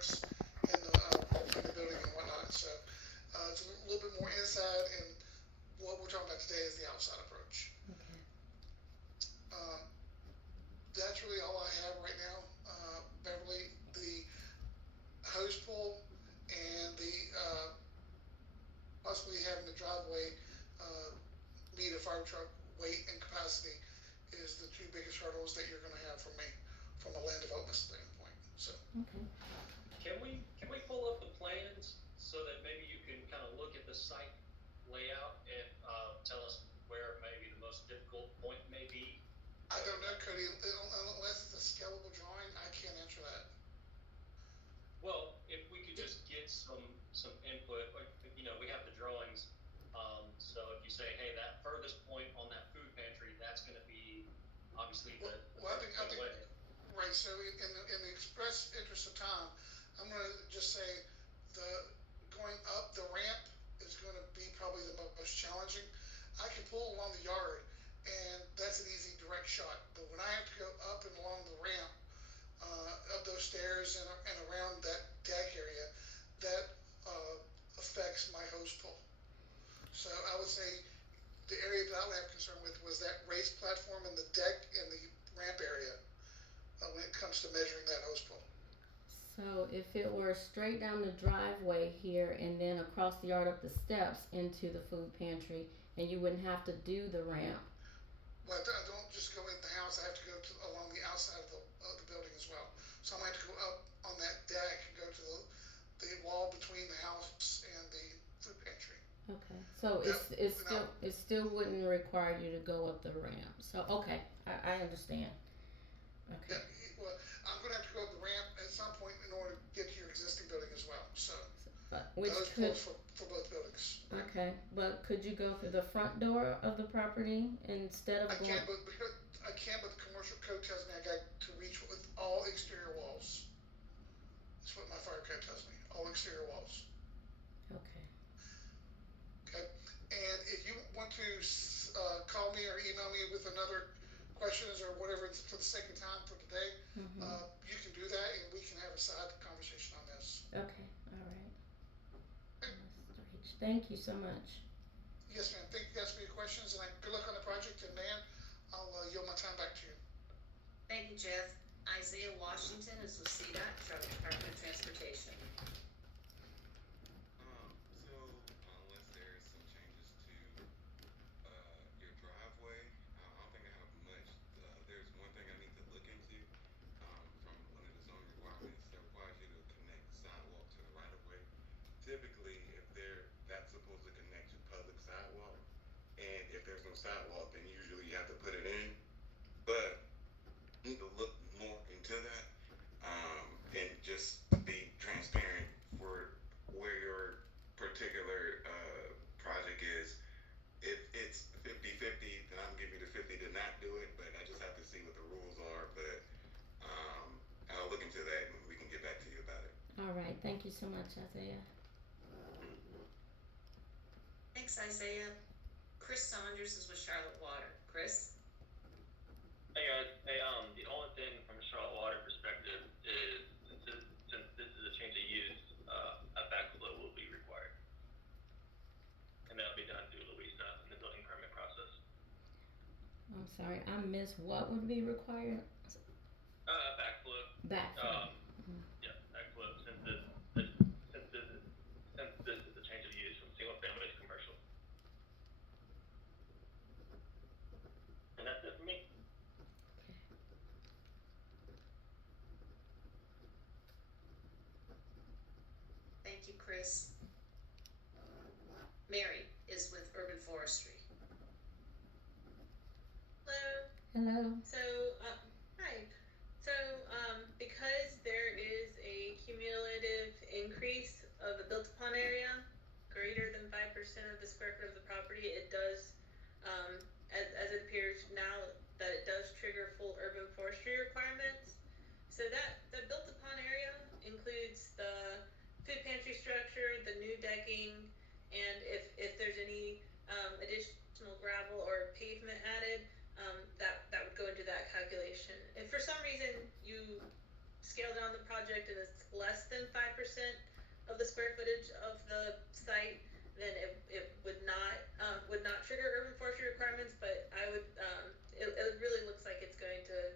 trucks in the building and whatnot. So it's a little bit more inside, and what we're talking about today is the outside approach. Okay. Uh, that's really all I have right now, Beverly. The hose pull and the possibly having the driveway uh, meet a fire truck weight and capacity is the two biggest hurdles that you're going to have from me from a land development standpoint. So Okay. Can we pull up the plans so that maybe you can kind of look at the site layout and tell us where maybe the most difficult point may be? I don't know, Cody. Unless it's a scalable drawing, I can't answer that. Well, if we could just get some input, like, we have the drawings. So if you say, hey, that furthest point on that food pantry, that's going to be obviously Well, the well, furthest point I think away. right. So in the express interest of time, I'm going to just say the going up the ramp is going to be probably the most challenging. I can pull along the yard, and that's an easy direct shot. But when I have to go up and along the ramp, up those stairs and around that deck area, that affects my hose pull. So I would say the area that I would have concern with was that raised platform and the deck and the ramp area when it comes to measuring that hose pull. So if it were straight down the driveway here and then across the yard up the steps into the food pantry, and you wouldn't have to do the ramp. Well, I don't just go in the house. I have to go along the outside of the building as well. So I'm going to have to go up on that deck and go to the wall between the house and the food pantry. Okay. So That now, it still wouldn't require you to go up the ramp. So okay, I understand. Okay. yeah, well, I'm going to have to go up the ramp at some point in order to get to your existing building as well. So But the which hose could pulls for both buildings. okay, but could you go through the front door of the property instead I of going? can, but because I can, but the commercial code tells me I got to reach with all exterior walls. That's what my fire code tells me. All exterior walls. Okay. Okay. And if you want to call me or email me with another questions or whatever for the sake of time for today, Mhm. you can do that, and we can have a side conversation on this. Okay. All right. Okay. Thank you so much. Yes, ma'am. Thank you guys for your questions, and good luck on the project. And Dan, I'll yield my time back to you. Thank you, Jeff. Isaiah Washington is with CDOT, Department of Transportation. So unless there's some changes to your driveway, I don't think I have much. There's one thing I need to look into from one of the zoning requirements that requires you to connect sidewalk to the right of way. Typically, if that's supposed to connect to public sidewalk, and if there's no sidewalk, then usually you have to put it in. But you need to look more into that and just be transparent for where your particular project is. If it's 50-50, then I'm giving you the 50 to not do it, but I just have to see what the rules are. But I'll look into that and we can get back to you about it. All right. Thank you so much, Isaiah. Thanks, Isaiah. Chris Saunders is with Charlotte Water. Chris? Hey guys, hey, the only thing from a Charlotte Water perspective is since this is a change of use, a backflow will be required. And that'll be done through Louisa in the building permit process. I'm sorry, I missed what would be required. Backflow. Backflow. Yeah, backflow since this is a change of use from single family to commercial. And that's it for me. Thank you, Chris. Mary is with Urban Forestry. Hello. Hello. So, hi. So, because there is a cumulative increase of the built upon area greater than 5% of the square foot of the property, it does, as it appears now, that it does trigger full urban forestry requirements. So that built upon area includes the food pantry structure, the new decking, and if there's any additional gravel or pavement added, that would go into that calculation. If for some reason you scale down the project and it's less than 5% of the square footage of the site, then it would not trigger urban forestry requirements, but it really looks like it's going to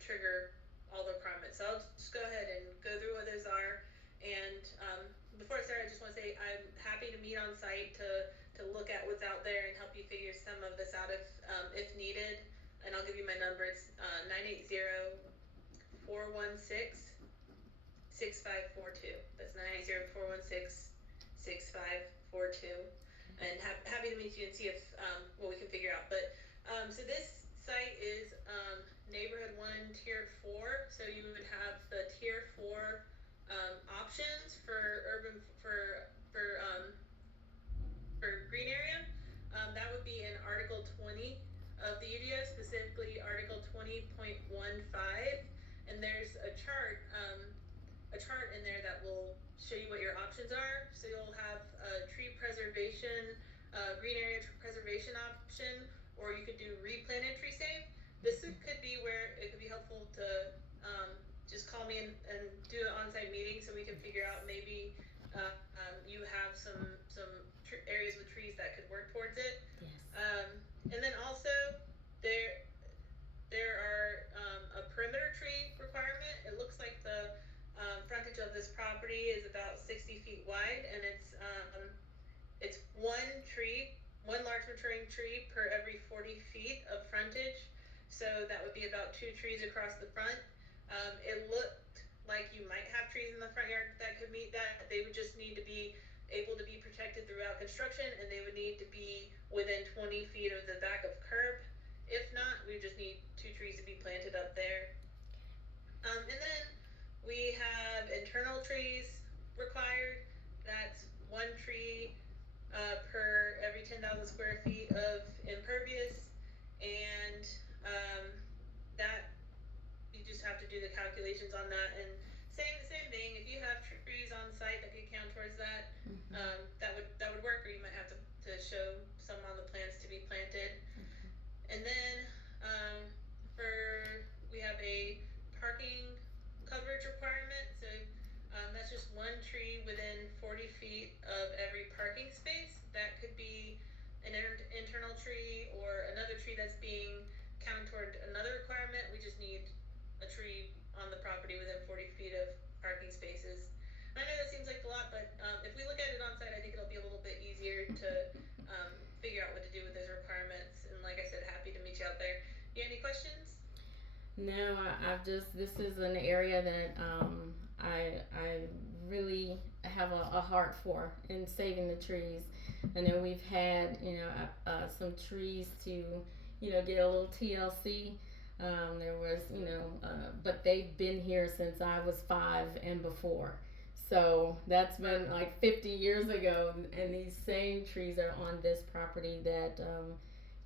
trigger all the requirements. So I'll just go ahead and go through what those are. And before I start, I just want to say I'm happy to meet on site to look at what's out there and help you figure some of this out if needed. And I'll give you my number. It's 980-416-6542. That's 980-416-6542. And happy to meet you and see if what we can figure out. But so this site is neighborhood 1 tier 4. So you would have the tier 4 options for urban for green area. That would be in Article 20 of the UDO, specifically Article 20.15, and there's a chart in there that will show you what your options are. So you'll have a tree preservation, green area preservation option, or you could do replanted tree save. This could be where it could be helpful to just call me and do an on-site meeting so we can figure out maybe you have some areas with trees that could work towards it. Yes. And then also there are a perimeter tree requirement. It looks like the frontage of this property is about 60 feet wide, and it's one large maturing tree per every 40 feet of frontage. So that would be about 2 trees across the front. It looked like you might have trees in the front yard that could meet that. They would just need to be able to be protected throughout construction, and they would need to be within 20 feet of the back of curb. If not, we just need 2 trees to be planted up there. And then we have internal trees required. That's 1 tree per every 10,000 square feet of impervious, and that you just have to do the calculations on that. And same thing. If you have trees on site that could count towards that, that would work. Or you might have to show some on the plans to be planted. And then we have a parking coverage requirement. So that's just 1 tree within 40 feet of every parking space. That could be an internal tree or another tree that's being counted toward another requirement. We just need a tree on the property within 40 feet of parking spaces. And I know that seems like a lot, but if we look at it on site, I think it'll be a little bit easier to figure out what to do with those requirements. And like I said, happy to meet you out there. You have any questions? No, this is an area that I really have a heart for in saving the trees. I know we've had, some trees to, get a little TLC. There was, but they've been here since I was 5 and before. So that's been like 50 years ago, and these same trees are on this property that,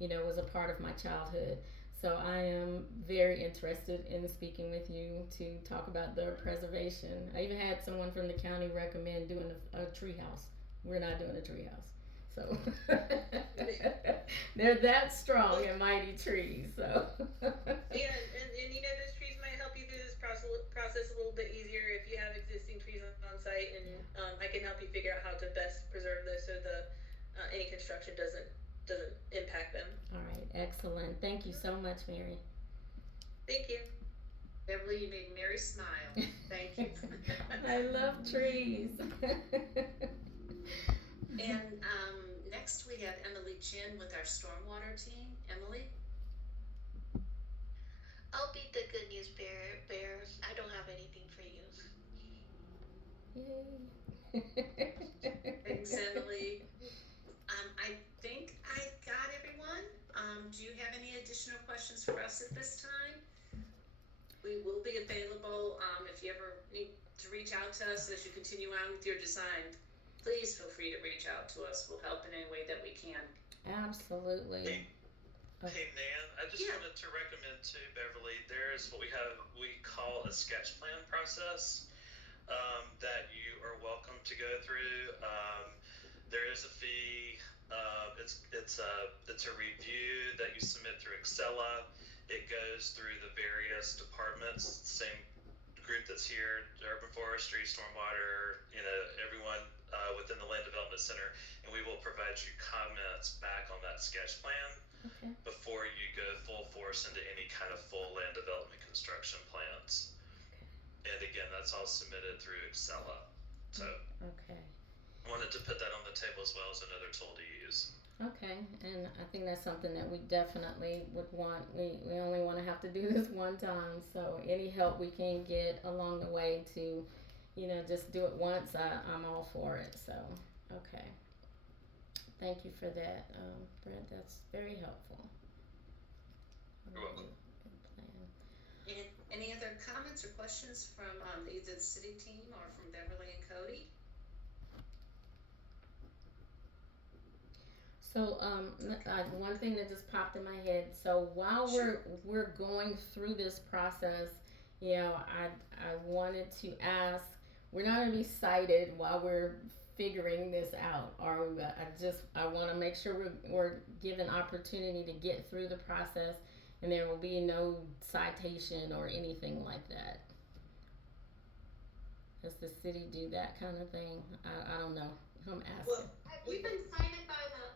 was a part of my childhood. So I am very interested in speaking with you to talk about their preservation. I even had someone from the county recommend doing a tree house. We're not doing a tree house. So they're that strong and mighty trees. So yeah, and those trees might help you through this process a little bit easier if you have existing trees on site, and I can help you figure out how to best preserve those so any construction doesn't impact them. All right, excellent. Thank you so much, Mary. Thank you. Beverly, you made Mary smile. Thank you. I love trees. And next we have Emily Chin with our stormwater team. Emily? I'll be the good news bears. I don't have anything for you. Yay. Thanks, Emily. I think I got everyone. Do you have any additional questions for us at this time? We will be available if you ever need to reach out to us as you continue on with your design. Please feel free to reach out to us. We'll help in any way that we can. Absolutely. Hey Nan, I just wanted to recommend to Beverly, there's what we call a sketch plan process that you are welcome to go through. There is a fee. It's a review that you submit through Excella. It goes through the various departments, same group that's here, urban forestry, stormwater, everyone within the land development center, and we will provide you comments back on that sketch plan Okay. before you go full force into any kind of full land development construction plans. And again, that's all submitted through Excella. So Okay. I wanted to put that on the table as well as another tool to use. Okay, and I think that's something that we definitely would want. We only want to have to do this one time, so any help we can get along the way to, just do it once, I'm all for it. So, okay. Thank you for that, Brett. That's very helpful. You're welcome. Good plan. Any other comments or questions from either the city team or from Beverly and Cody? So, one thing that just popped in my head. So while we're going through this process, I wanted to ask. We're not gonna be cited while we're figuring this out, or I want to make sure we're given opportunity to get through the process, and there will be no citation or anything like that. Does the city do that kind of thing? I don't know. I'm asking. Well, have you been cited by the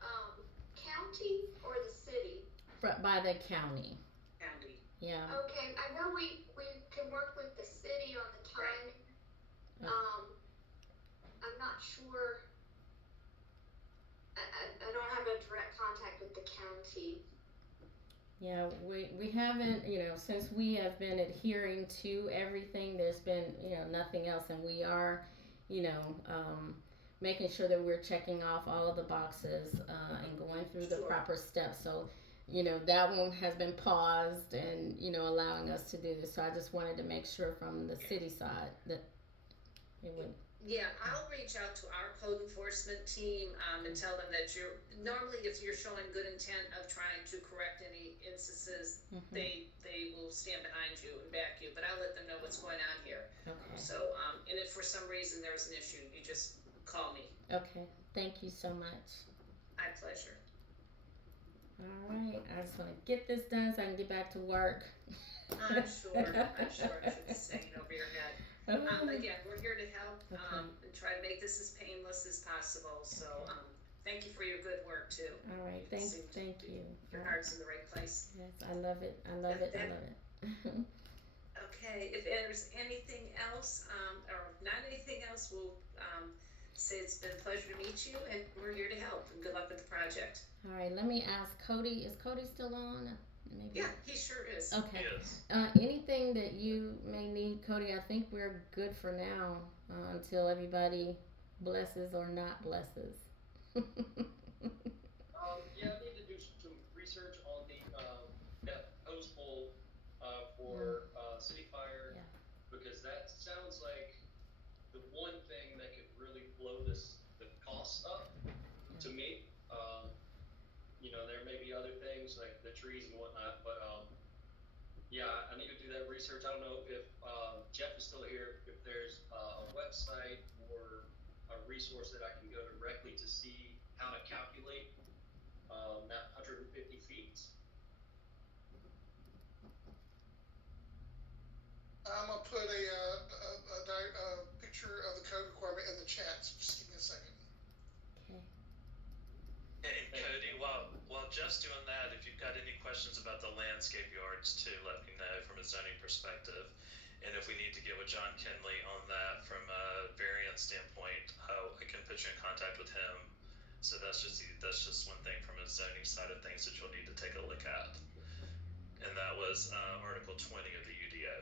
county or the city? By the county. County. Yeah. Okay, I know we can work with the city on the timing. I'm not sure. I don't have a direct contact with the county. Yeah, we haven't, since we have been adhering to everything, there's been, nothing else, and we are, making sure that we're checking off all of the boxes and going through the proper steps. So, that one has been paused and, allowing us to do this. So I just wanted to make sure from the city side that it would. Yeah, I'll reach out to our code enforcement team and tell them that normally if you're showing good intent of trying to correct any instances, they will stand behind you and back you. But I'll let them know what's going on here. Okay. So, and if for some reason there's an issue, you just call me. Okay. Thank you so much. My pleasure. All right. I just want to get this done so I can get back to work. I'm sure. It's saying over your head. Again, we're here to help and try to make this as painless as possible. So, thank you for your good work too. All right, thank you. Your heart's in the right place. Yes, I love it. I love it. Okay, if there's anything else, or not anything else, we'll say it's been a pleasure to meet you, and we're here to help. And good luck with the project. All right, let me ask Cody. Is Cody still on? Maybe. Yeah, he sure is. Okay. Yes. Anything that you may need, Cody? I think we're good for now until everybody blesses or not blesses. Yeah, I need to do some research on that post pole for city fire, because that sounds like the one thing that could really blow the costs up to me. There may be other things like the trees and whatnot, but yeah, I need to do that research. I don't know if Jeff is still here, if there's a website or a resource that I can go directly to see how to calculate that 150 feet. I'm gonna put a picture of the code requirement in the chat. So just give me a second. And Cody, while Jeff's doing that, if you've got any questions about the landscape yards too, let me know from a zoning perspective. And if we need to get with John Kinley on that from a variance standpoint, I can put you in contact with him. So that's just one thing from a zoning side of things that you'll need to take a look at. And that was Article 20 of the UDO.